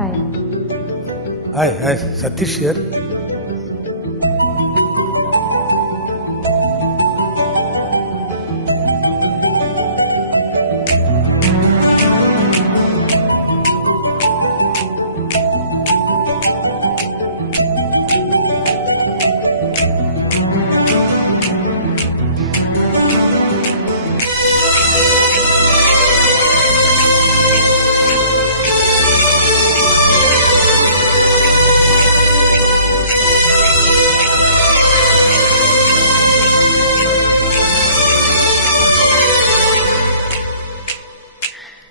Hi hi hi Satish here.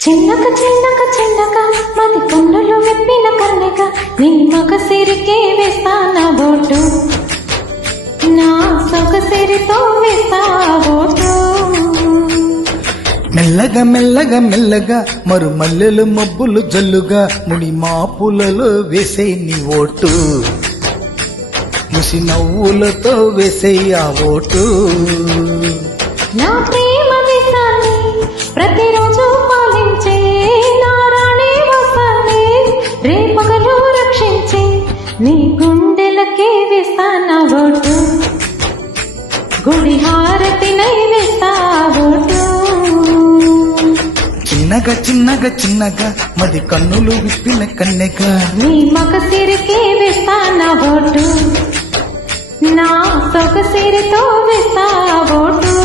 చిన్నక చిన్నక చిన్నక మది కన్నులు విప్పిన కన్నెక నీ మగసిరికే వేస్తానా బోటు, నా సొగసిరితో వేస్తా బోటు. మెల్లగా మెల్లగా మెల్లగా మరు మల్లెలు మబ్బులు జల్లుగా ముడి మాపులలో వేసే నీ ఓటు, ముసి నవ్వులతో వేసే ఆ ఓటు. నా ప్రేమ వేసాన్ని ప్రతిరోజు పాలించే నా రాణి వస్తాన్ని, రేపగలు రక్షించే నీ గుండెలకే వేస్తానా బోటు, గుడి హారతినై వేస్తా బోటు. చిన్నగా చిన్నగా చిన్నగా మది కన్నులు విప్పిన కన్నెగా నీ మగసిరికే వేస్తానా బోటు, నా సొగసిరితో వేస్తా బోటు.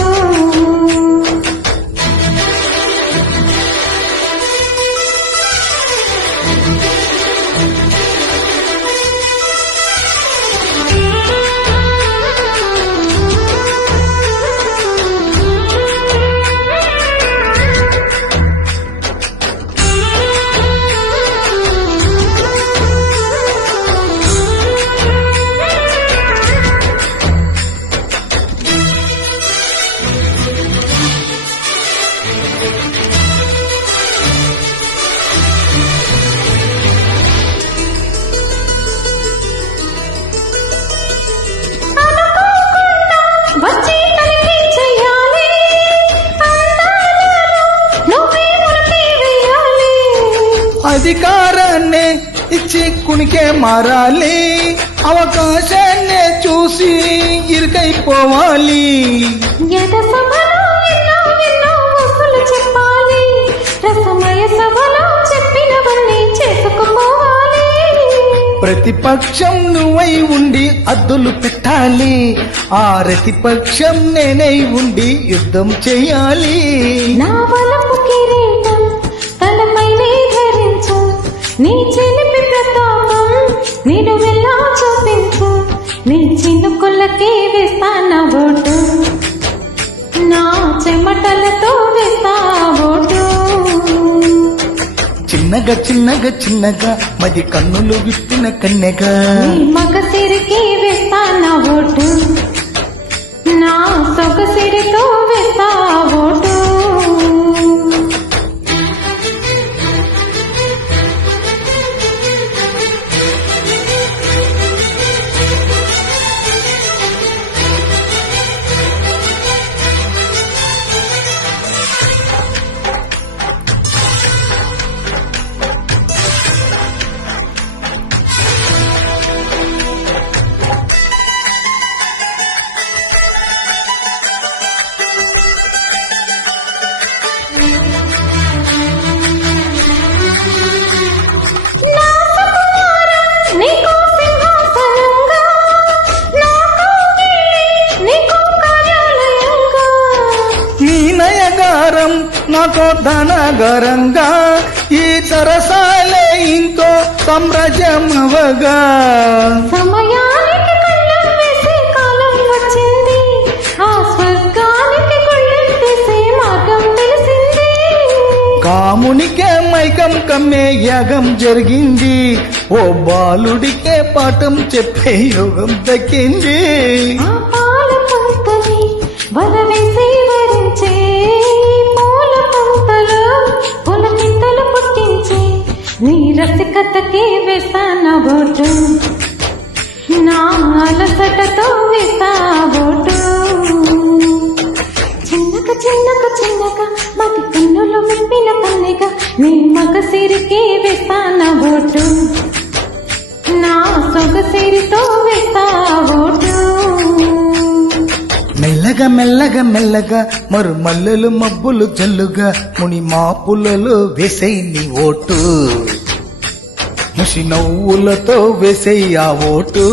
వచ్చి తనిఖీ చెయ్యాలి, అందాలను నువ్వే మునకి వేయాలి. అధికారాన్నే ఇచ్చి కునికే మారాలి, అవకాశాన్నే చూసి ఇరుకైపోవాలి. ఎద సభలో ఎన్నో ఎన్నో ఊసులు చెప్పాలి, రసమయ సభలో చెప్పినవన్నీ చేసుకుపోవాలి. ప్రతిపక్షం నువ్వై ఉండి అద్దులు పెట్టాలి, ఆ ప్రతిపక్షం నేనై ఉండి యుద్ధం చేయాలి. నా వలపు కిరీటం తలపైనే ధరించు, నీ చిలిపి ప్రతాపం నేను వెళ్ళా చూపించు, నీ చినుకులకే వేస్తానా బోటు, నా చెమటలతో వేస్తా బోటు. చిన్నగా చిన్నగా చిన్నగా మది కన్నులు విప్పిన కన్నెగా నీ మగసిరికి వేస్తానా బోటు, నా సొగసిరితో వేస్తా బోటు. నా సుకుమారం నీకు సింహాసనంగా, నా కౌగిలి నీకు కార్యాలయంగా. నీ నయగారం నాకో ధనగరంగా, ఈ సరసాలే ఇంకో సంరజమవగా. సమయానికి కళ్ళెం వేసే కాలం వచ్చింది, ఆ స్వర్గానికి కళ్ళెం వేసే మార్గం తెలిసింది. కామునికే మైకం కమ్మే యాగం జరిగింది, ఓ బాలుడికే పాఠం చెప్పే యోగం దక్కింది. ఆ పాల పంతని వల వేసి వరించే, పూల పంతలు పులకింతలు పుట్టించే, నీ రసికతకే వేస్తానా బోటు, నా అలసటతో వేస్తా బోటు. చిన్నక చిన్నక చిన్నక మది కన్నులు విప్పిన కన్నెగా నీ మగసిరికి వేస్తానా బోటు, మెల్లగా మెల్లగా మెల్లగా మరుమల్లెలు మబ్బులు జల్లుగా ముని మాపులలో వేసేయి నీ ఓటు ముసి నవ్వులతో వేసేయి ఆ ఓటు